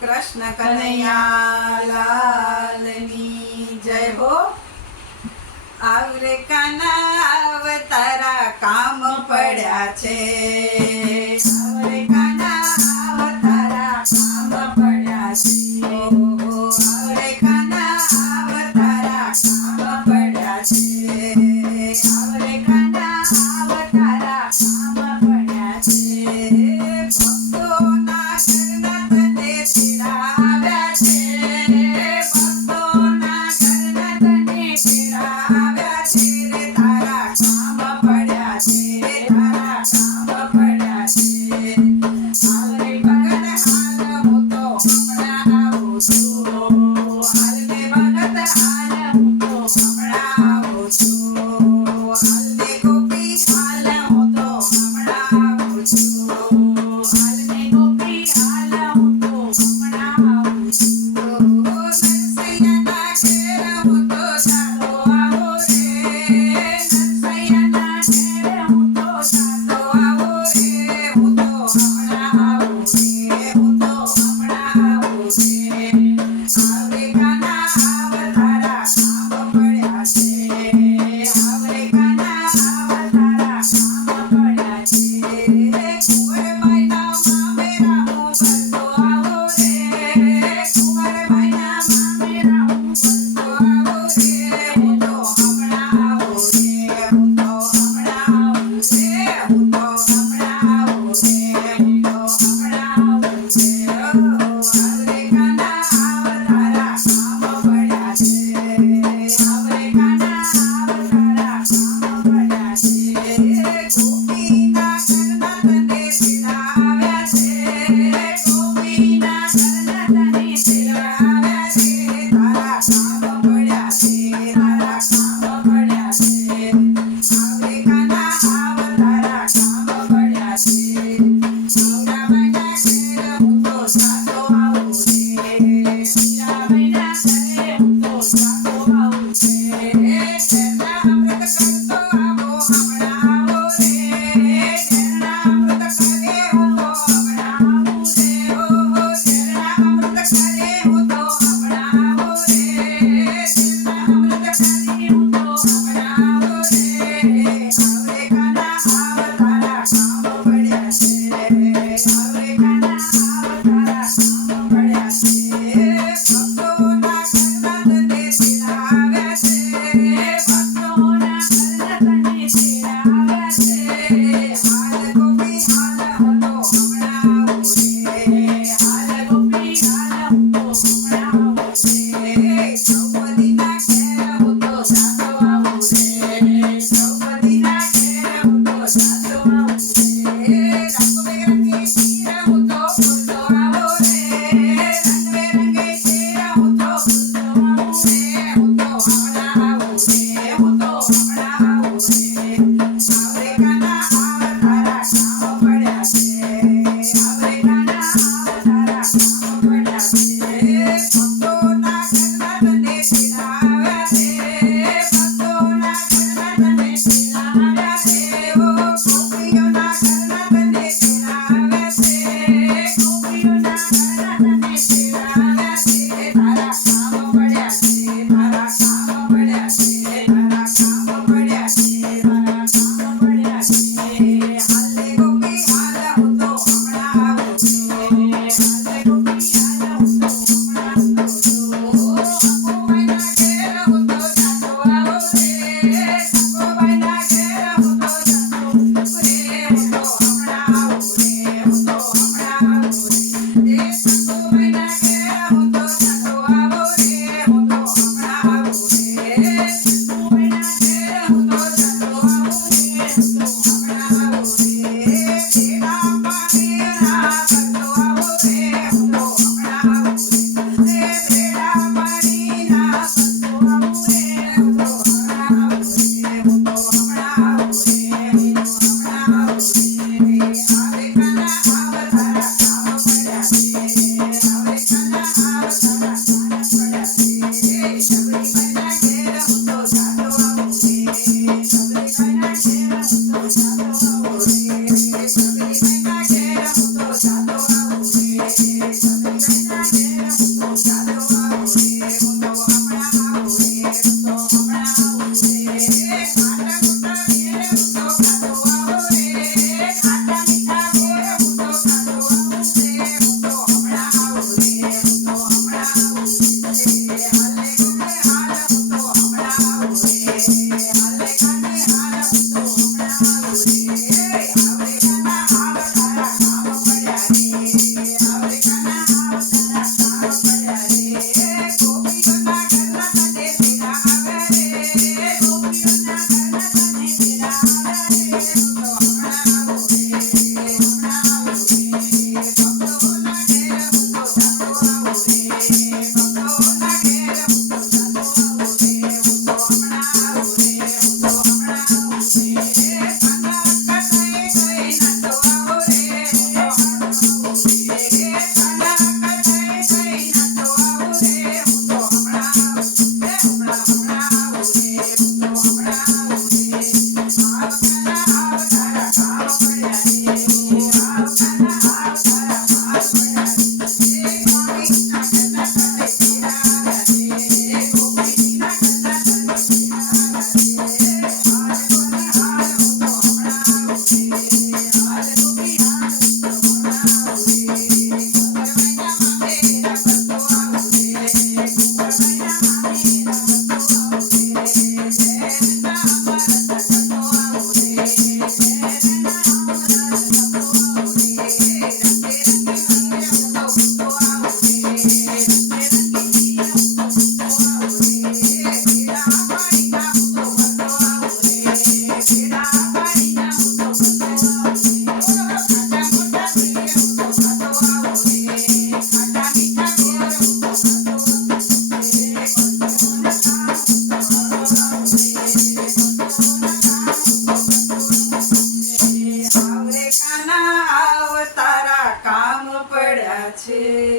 कृष्ण कन्हैया लालनी जय हो। आवरे काना अवतारा काम पड्या छे, आवरे काना अवतारा काम पड्या छे, आवरे काना अवतारा काम पड्या छे, आवरे काना अवतारा काम पड्या छे। भक्तोना घरना तने तेडाव्या छे, भक्तोना घरना तने तेडाव्या छे रे, तारा काम पड्या छे, तारा काम पड्या छे। आवरे भगत हाल हूँ तो हमणा आવું છું, હાલને ભગત હાલ હું તો हमणा આવું છું, હાલને ગોપી હાલ હું તો हमणा આવું છું, હાલને ગોપી હાલ હું તો हमणा આવું છું। નરસૈયાના ઘેર હું તો જાતો આવો રે, નરસૈયાના ઘેર હું તો જાતો આવો રે, હું તો हमणा આવું રે, હું તો हमणा આવું રે। આવરે કાના અવતારા કામ પડ્યા છે, આવરે કાના અવતારા કામ પડ્યા છે। કુંવરબાઈના મામેરા હું ભરતો આવો રે, કુંવરબાઈના મામેરા હું ભરતો આવો રે, હું તો हमणा આવું રે, હું તો हमणा આવું રે, હું તો हमणा આવું રે, હું તો हमणा આવું રે। આવરે કાના અવતારા કામ પડ્યા છે, આવરે કાના અવતારા કામ પડ્યા છે। ગોપીના ઘરના તને તેડાવ્યા છે, ગોપીના ઘરના તને તેડાવ્યા છે, તારા કામ પડ્યા છે, તારા કામ પડ્યા છે। આવરે કાના અવતારા કામ પડ્યા છે, મીરાબાઈના ઘેર હું તો જાતો આવું રે, મીરાબાઈના ઘરે હું તો જાતો આવું છે। ઘેરના અમૃત કરતો આવો हमणा આવો રે, ઘેરના અમૃત કરે હું તો हमणा આવું રે, ઓહો ઘેરના અમૃત કરે હું તો हमणा આવો રે, ઘેરના અમૃત કરે હું તો हमणा આવો રે। આવરે કાના અવતારા કામ પડ્યા છે, આવરે કાના અવતારા કામ પડ્યા છે। ભક્તોના ઘરના તને તેડાવ્યા છે, ભક્તોના ઘરના તને તેડાવ્યા છે। હાલ ગોપી હાલ હું તો हमणा આવું રે, હાલ ગોપી હાલ હું તો हमणा આવું છે। દ્રૌપદીના ઘેર હું તો જાતો આવું રે, દ્રૌપદીના ઘેર હું તો જાતો આવું રે। રંગબેરંગી ચીર હું તો ફૂલતો આવો રે, રંગબેરંગી ચીર હું તો ફૂલતો આવું રે, હું તો हमणा આવું રે, હું તો हमणा આવું રે। આવરે કાના અવતારા કામ પડ્યા છે, આવરે કાના અવતારા કામ પડ્યા છે। ભક્તોના ઘરના તને તેડાવ્યા છે, ભક્તોના ઘરના તને તેડાવ્યા છે, ઓ ગોપીઓના ઘરના તને તેડાવ્યા છે, ગોપીઓના ઘરના તને તેડાવ્યા છે, તારા કામ પડ્યા છે, તારા કામ પડ્યા છે, તારા કામ પડ્યા છે, તારા કામ પડ્યા છે। હાલે ગોપી હાલ હું તો हमणा આવું છું, હાલે ગોપી હાલ હું તો हमणा આવું છું। સખુબાઈના ઘેર હું તો જાતો આવો રે, સખુબાઈના ઘેર હું તો જાતો આવું રે, હું તો हमणा આવું રે, હું તો हमणा આવું રે। સખુબાઈના ઘેર હું તો જાતો આવો રે, હું તો हमणा આવું રે, સખુબાઈના ઘેર હું તો જાતો આવું રે, હું તો हमणा આવું રે। તેડા પાણીના ભરતો આવો રે, હું તો हमणा આવું રે, તેડા પાણીના ભરતો આવું રે, હું તો हमणा આવું રે, હું તો हमणा આવું રે, હું તો हमणा આવું રે। આવરે કાના અવતારા કામ પડ્યા છે, આવરે કાના અવતારા કામ પડ્યા છે। સબરીબાઈના ઘેર હું તો જાતો આવું રે, સબરીબાઈના ઘેર હું તો જાતો આવું રે, સબરીબાઈના ઘેર હું તો જાતો આવું રે, સબરીબાઈના છે